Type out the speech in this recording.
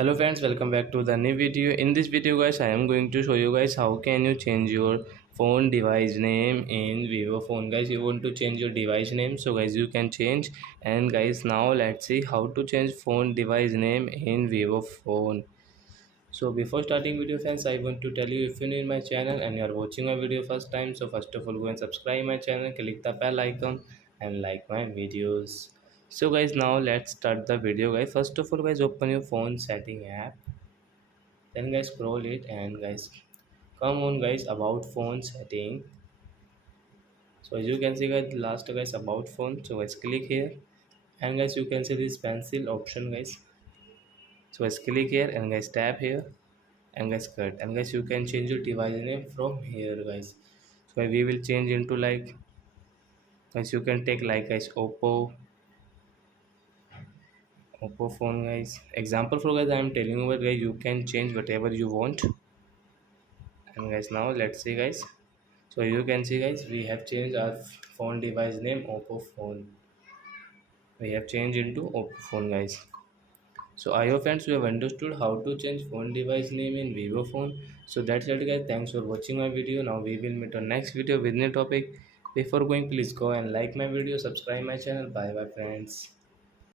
Hello friends, welcome back to the new video. In this video guys, I am going to show you guys how can you change your phone device name in Vivo phone. Guys, you want to change your device name, so guys you can change. And guys, now let's see how to change phone device name in Vivo phone. So before starting video friends, I want to tell you, if you're new in my channel and you are watching my video first time, so first of all go and subscribe my channel, click the bell icon and like my videos. So guys, now let's start the video guys. First of all guys, open your phone setting app, then guys scroll it and guys come on guys about phone setting. So as you can see guys, last guys about phone, so guys click here and guys you can see this pencil option guys. So guys click here and guys tap here and guys cut, and guys you can change your device name from here guys. So we will change into like, guys you can take like guys Oppo phone guys. Example for guys, I am telling you guys, you can change whatever you want. And guys now let's see guys. So you can see guys, we have changed our phone device name Oppo phone. We have changed into Oppo phone guys. So I hope friends you have understood how to change phone device name in Vivo phone. So that's it guys, thanks for watching my video. Now we will meet on next video with new topic. Before going, please go and like my video, subscribe my channel. Bye bye friends.